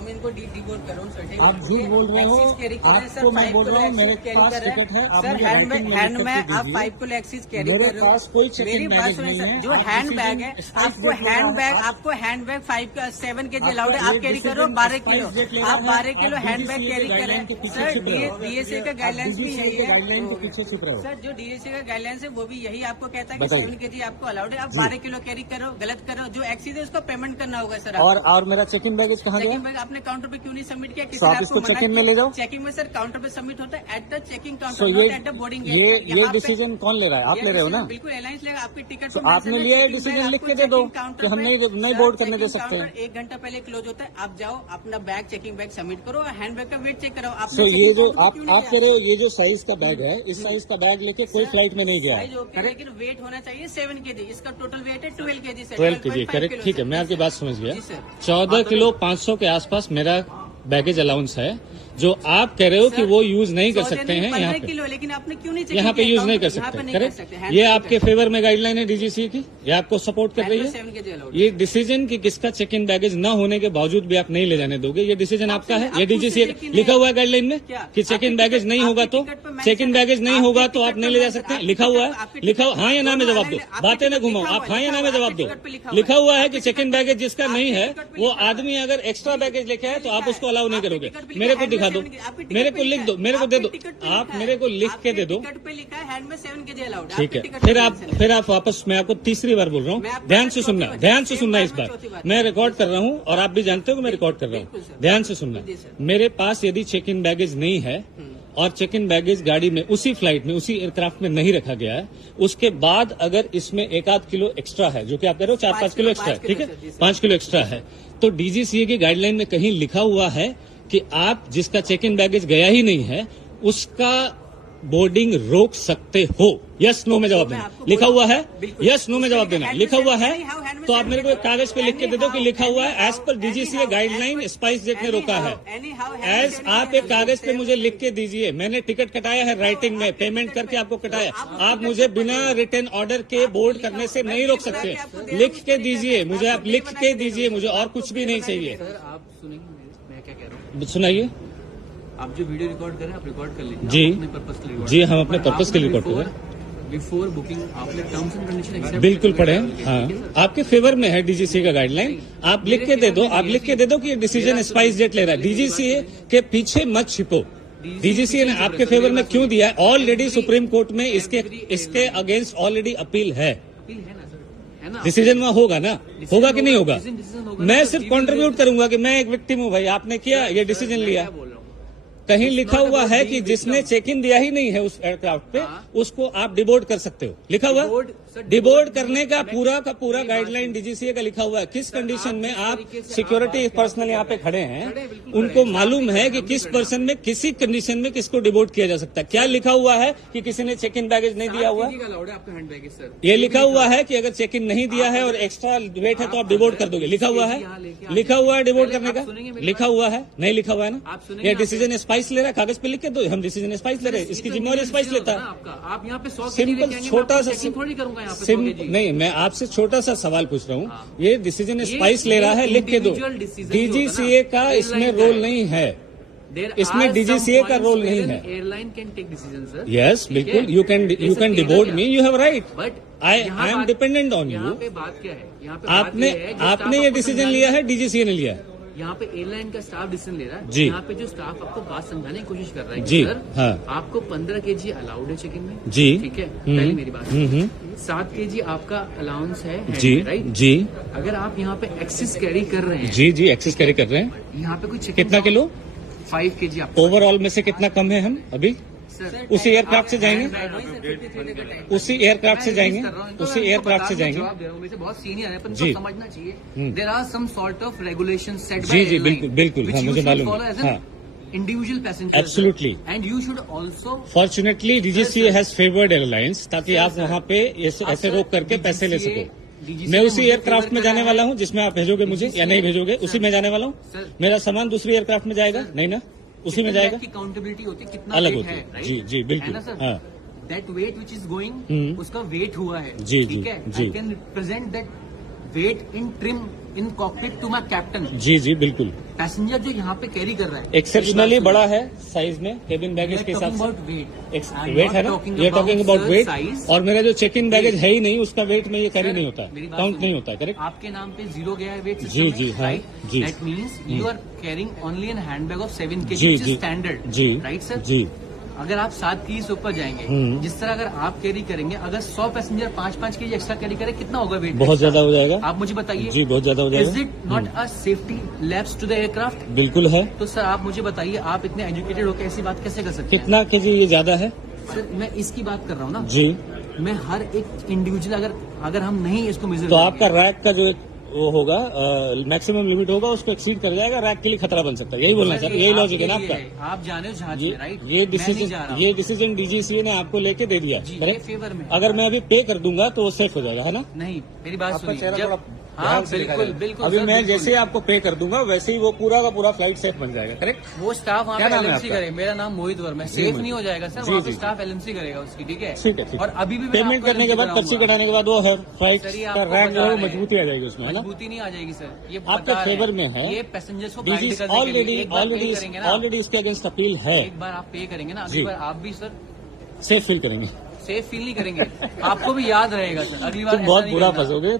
मैं इनको डिबोर्ड कर रहा हूँ सर। आप झूठ बोल रहे हो, आपको मैं बोल रहा हूँ मेरे पास टिकट है, आप मुझे हैंड में आप 5 किलो एक्सीज कैरी कर रहे हो। पास कोई चेकिंग मेरी बात बैगेज नहीं सुनिए है। सर, जो हैंड बैग है आपको हैंड बैग 7 kg अलाउड है, आप कैरी करो 12 किलो, आप 12 किलो हैंड बैग कैरी करें सर। डीएसए का गाइडलाइंस भी यही है गाइडलाइन के पीछे छिप रहे हो सर, जो डीएसए का गाइडलाइंस है वो भी यही आपको कहता है कि 7 kg आपको अलाउड है, आप 12 किलो कैरी करो, गलत करो। जो एक्सीज है उसको पेमेंट करना होगा सर। और मेरा चेकिंग बैगेज कहाँ गया? चेकिंग बैग आपने काउंटर पे क्यों नहीं सबमिट किया? तो आप इसको चेकिंग में ले जाओ। चेकिंग में सर काउंटर पे सबमिट होता है, एट द चेकिंग तो counter, at the boarding gate. ये डिसीजन कौन ले रहा है? आप ले रहे हो ना? बिल्कुल एयरलाइंस लेगा, आपकी टिकट तो आपने लिया है डिसीजन, लिख के दे दो कि हम नहीं बोर्ड करने दे सकते हैं। 1 घंटा पहले क्लोज होता है, आप जाओ अपना बैग चेकिंग बैग सबमिट करो, हैंड बैग का वेट चेक करो। तो ये जो आप कह रहे हो, ये जो साइज का बैग है, इस साइज का बैग लेके कोई फ्लाइट में नहीं गया, लेकिन वेट होना चाहिए 7 kg, इसका टोटल वेट है 12 kg से 12 kg करेक्ट। ठीक है, मैं आपकी बात समझ गया। 14 किलो 500 के आसपास मेरा बैगेज अलाउंस है, जो आप कह रहे हो कि वो यूज नहीं कर सकते हैं यहाँ पे। किलो, लेकिन आपने क्यों नहीं यहाँ पे यूज नहीं कर सकते, करेक्ट। ये आपके फेवर में गाइडलाइन है डीजीसीए की, ये आपको सपोर्ट कर रही है। ये डिसीजन कि किसका चेक इन बैगेज न होने के बावजूद भी आप नहीं ले जाने दोगे, ये डिसीजन आपका है। ये डीजीसीए लिखा हुआ है गाइडलाइन में कि चेक इन बैगेज नहीं होगा तो चेक इन बैगेज नहीं होगा तो आप नहीं ले जा सकते। लिखा हुआ है, लिखा हाँ या ना में जवाब दो, बातें न घुमाओ, आप हाँ या ना में जवाब दो। लिखा हुआ है कि चेक इन बैगेज जिसका नहीं है, वो आदमी अगर एक्स्ट्रा बैगेज लेके आए तो आप उसको अलाउ नहीं करोगे। मेरे को दिखा दो, मेरे को लिख दो, मेरे को दे दो, आप मेरे को लिख के दे दो। टिकट पे लिखा है हैंड में 7 kg अलाउड। ठीक है, फिर आप वापस, मैं आपको तीसरी बार बोल रहा हूँ, ध्यान से सुनना, ध्यान से सुनना। इस बार मैं रिकॉर्ड कर रहा हूँ और आप भी जानते हो कि मैं रिकॉर्ड कर रहा हूँ, ध्यान से सुनना। मेरे पास यदि चेक इन बैगेज नहीं है और चेक इन बैगेज गाड़ी में उसी फ्लाइट में उसी एयरक्राफ्ट में नहीं रखा गया है, उसके बाद अगर इसमें 1-8 किलो एक्स्ट्रा है, जो कि आप कह रहे हो 4-5 किलो एक्स्ट्रा है, ठीक है, 5 किलो एक्स्ट्रा है, तो डीजीसीए की गाइडलाइन में कहीं लिखा हुआ है कि आप जिसका चेक इन बैगेज गया ही नहीं है उसका बोर्डिंग रोक सकते हो। यस नो में जवाब देना। लिखा हुआ है, यस नो में जवाब देना। लिखा हुआ है तो आप मेरे को एक कागज पे लिख के दे दो कि लिखा हुआ है as per DGCA guideline spice jet ने रोका है। एज आप एक कागज पे मुझे लिख के दीजिए, मैंने टिकट कटाया है राइटिंग में, पेमेंट करके आपको कटाया। आप मुझे बिना रिटर्न ऑर्डर के बोर्ड करने से नहीं रोक सकते। लिख के दीजिए मुझे, आप लिख के दीजिए मुझे, और कुछ भी नहीं चाहिए। आप सुनेंगे मैं क्या कह रहा हूँ? सुनाइए। आप जो वीडियो रिकॉर्ड कर रहे हैं आप रिकॉर्ड कर लीजिए जी, अपने पर्पस के लिए। जी हम अपने पर्पस के लिए रिकॉर्ड कर रहे हैं। बिफोर बुकिंग आपने टर्म्स एंड कंडीशन एक्सेप्ट बिल्कुल पढ़े हैं, हाँ आपके फेवर में है डीजीसीए का गाइडलाइन। आप लिख के दे दो, आप लिख के दे दो कि ये डिसीजन स्पाइस जेट ले रहा है। डीजीसीए के पीछे मत छिपो। डीजीसीए ने आपके फेवर में क्यों दिया है? ऑलरेडी सुप्रीम कोर्ट में इसके अगेंस्ट ऑलरेडी अपील है। डिसीजन में होगा ना, होगा कि नहीं होगा? मैं सिर्फ कंट्रीब्यूट करूंगा कि मैं एक विक्टिम हूं भाई, आपने किया ये डिसीजन लिया। कहीं लिखा हुआ है कि जिसने चेक इन दिया ही नहीं है उस एयरक्राफ्ट पे, उसको आप डिबोर्ड कर सकते हो। लिखा हुआ है डिबोर्ड करने का पूरा गाइडलाइन डीजीसीए का लिखा हुआ है। किस कंडीशन में आप सिक्योरिटी पर्सनल यहाँ पे खड़े हैं, उनको मालूम है कि किस पर्सन में किसी कंडीशन में किसको डिबोर्ड किया जा सकता है। क्या लिखा हुआ है कि किसी ने चेक इन बैगेज नहीं दिया हुआ है? ये लिखा हुआ है कि अगर चेक इन नहीं दिया है और एक्स्ट्रा वेट है तो आप डिबोर्ड कर दोगे। लिखा हुआ है, लिखा हुआ है डिबोर्ड करने का, लिखा हुआ है, नहीं लिखा हुआ है ना? ये डिसीजन स्पाइस ले रहा है, कागज पे लिख के दो, हम डिसीजन स्पाइस ले रहे हैं, इसकी जिम्मेवारी स्पाइस लेता है। आप यहाँ पे सिंपल छोटा सा नहीं, मैं आपसे छोटा सा सवाल पूछ रहा हूँ, ये डिसीजन स्पाइस ले रहा है, लिख के दो। डीजीसीए का इसमें रोल नहीं है, इसमें डीजीसीए का रोल नहीं है। Airline can take decision sir. Yes बिल्कुल, you can deboard me, you have right, but I am dependent on you. बात क्या है यहाँ पे? आपने ये डिसीजन लिया है, डीजीसीए ने लिया है। यहाँ पे एयरलाइन का स्टाफ डिसीजन ले रहा है जी। यहाँ पे जो स्टाफ आपको बात समझाने की कोशिश कर रहा है जी, सर हाँ। आपको 15 kg अलाउड है चेक इन में जी, ठीक है, पहली मेरी बात। 7 kg आपका अलाउंस है जी, राइट जी। अगर आप यहाँ पे एक्सेस कैरी कर रहे हैं, जी जी एक्सेस कैरी कर रहे हैं, यहाँ पे कुछ कितना किलो? 5 kg आपको ओवरऑल में से कितना कम है? हम अभी उसी एयरक्राफ्ट से जाएंगे, उसी एयरक्राफ्ट से जाएंगे, उसी एयरक्राफ्ट से जाएंगे। बहुत सीनियर है पर इनको समझना चाहिए there are some sort of regulation set जी जी बिल्कुल बिल्कुल, हाँ मुझे मालूम है, हाँ individual passenger absolutely, and you should also fortunately DGCA has favoured airlines, ताकि आप वहाँ पे ऐसे रोक करके पैसे ले सको। मैं उसी एयरक्राफ्ट में जाने वाला हूँ जिसमें आप भेजोगे मुझे, या नहीं भेजोगे? उसी में जाने वाला हूँ। मेरा सामान दूसरी एयरक्राफ्ट में जाएगा नहीं ना? उसी में जाएगा। काउंटेबिलिटी होती है, कितना अलग होती है। जी जी बिल्कुल, हाँ। That weight which is going, उसका वेट हुआ है, जी ठीक है। जी, I can present that weight in trim in cockpit to my captain. जी जी बिल्कुल। पैसेंजर जो यहाँ पे कैरी कर रहा है एक्सेप्शनली बड़ा है साइज में केबिन बैगेज के हिसाब से। वेट है ना, ये टॉकिंग अबाउट वेट। और मेरा जो चेक इन बैगेज है ही नहीं, उसका वेट में ये कैरी नहीं होता है, काउंट नहीं होता है। करेक्ट। आपके नाम पे 0 गया है वेट। जी जी हाँ जी। That means you are carrying only an hand bag of 7 kg जी जी स्टैंडर्ड। जी राइट सर। जी। अगर आप 7 kg से ऊपर जाएंगे, जिस तरह अगर आप कैरी करेंगे, अगर 100 पैसेंजर 5-5 kg एक्स्ट्रा कैरी करे, कितना होगा वेट? बहुत ज्यादा हो जाएगा। आप मुझे बताइए। जी बहुत ज्यादा हो इज जाएगा। It not a safety lapse to the aircraft? बिल्कुल है। तो सर आप मुझे बताइए, आप इतने एजुकेटेड होकर ऐसी बात कैसे कर सकते हैं? कितना केजी ये ज्यादा है? सर मैं इसकी बात कर रहा हूँ ना। जी। मैं हर एक इंडिविजुअल अगर हम नहीं इसको मेजर तो आपका रैक का जो वो होगा मैक्सिमम लिमिट होगा, उसको एक्सीड कर जाएगा, रैक के लिए खतरा बन सकता है। यही बोलना है सर, यही लॉजिक है ना आपका। आप जाने हो जहाज ये में, राइट? ये डिसीजन डीजीसीए ने आपको लेके दे दिया। ये फेवर में। अगर मैं अभी पे कर दूंगा तो वो सेफ हो जाएगा, है ना? नहीं, मेरी बात आपका सुनिए। चेहरा जब थोड़ा हाँ ध्यान से दिखाई बिल्कुल दे। बिल्कुल अभी सर, मैं बिल्कुल। जैसे ही आपको पे कर दूंगा वैसे ही वो पूरा का पूरा फ्लाइट सेफ बन जाएगा। करेक्ट। वो स्टाफ वहाँ क्या पे नाम है एलएमसी आपका? करे। मेरा नाम मोहित वर्मा है। जी, सेफ मोहित। नहीं हो जाएगा सर, जी, वहाँ पे जी। स्टाफ एलएमसी करेगा उसकी। ठीक है ठीक है ठीक और है। अभी भी मैं पेमेंट आपको करने के LMC बाद, पर्ची कराऊंगा। कटाने के बाद वो है फ्लाइट सर, ये का आपको रैंक बता जो है रहे वो हैं। मजबूती आ जाएगी उसमें, है ना? मजबूती नहीं आ जाएगी सर, ये आपके बता रहे फेवर हैं। में है। ये पैसेंजर्स को गाइड करने के लिए एक बार पे करेंगे ना, ऑलरेडी इसके अगेंस्ट अपील है। एक बार आप पे करेंगे ना, जी। अगली बार आप भी सर सेफ फील करेंगे। सेफ फील नहीं करेंगे। आपको भी याद रहेगा सर, अगली बार तुम ऐसा बहुत नहीं बुरा करना। फंसोगे।